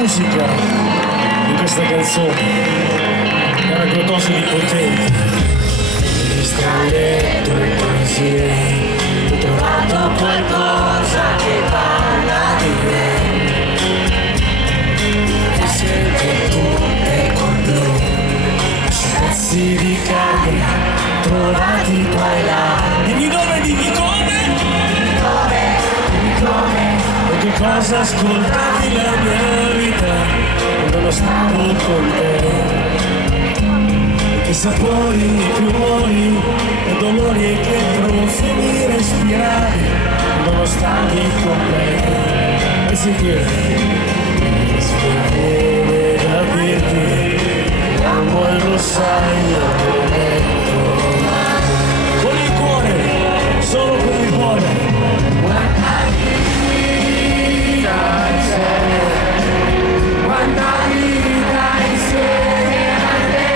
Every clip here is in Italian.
musica di questa canzone era qualcosa di potente. Stretto e poesie, ho trovato qualcosa che parla di me, che sente tutte col blu, pezzi di carne trovati qua e là. Dimmi dove, dimmi come, dimmi come, e che cosa ascoltavi la mia vita quando non stavo con te. Che sapori, che rumori, e dolori, che profumi respirare quando non stavi con me. E sentire, spiegare da dirti, amo e lo sai, io te l'ho detto. Con il cuore, solo con il cuore. Quanta vita c'è, quanta vita insieme a te.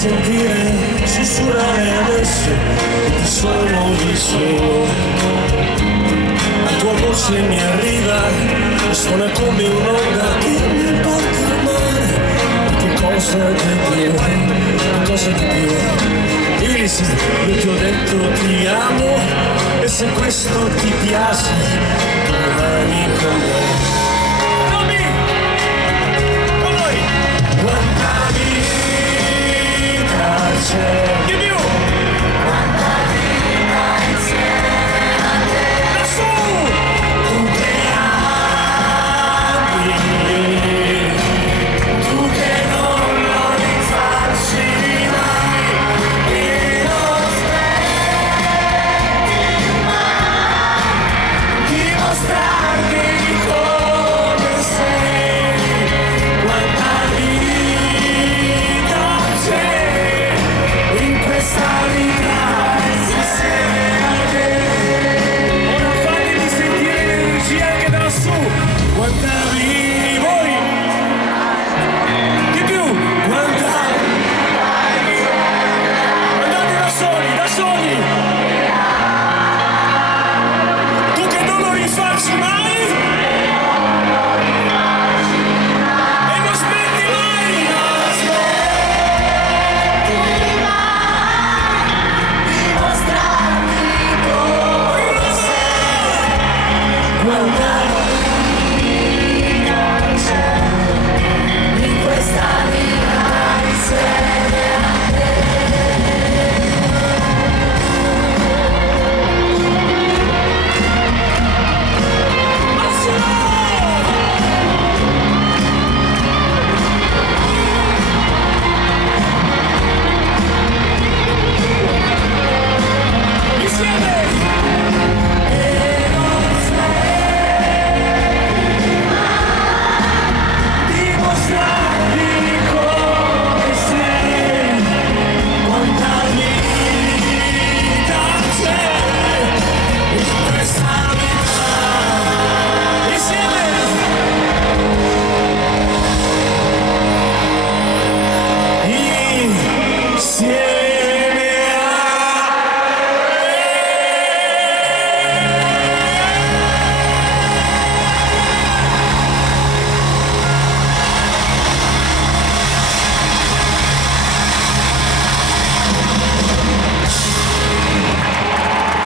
Sentire sussurrare adesso di solo la tua voce mi arriva, suona come un'onda che mi porta al mare. Che cosa di più, che cosa di più. Iris, io ti ho detto ti amo, e se questo ti piace rimani con me. Quanta vita c'è,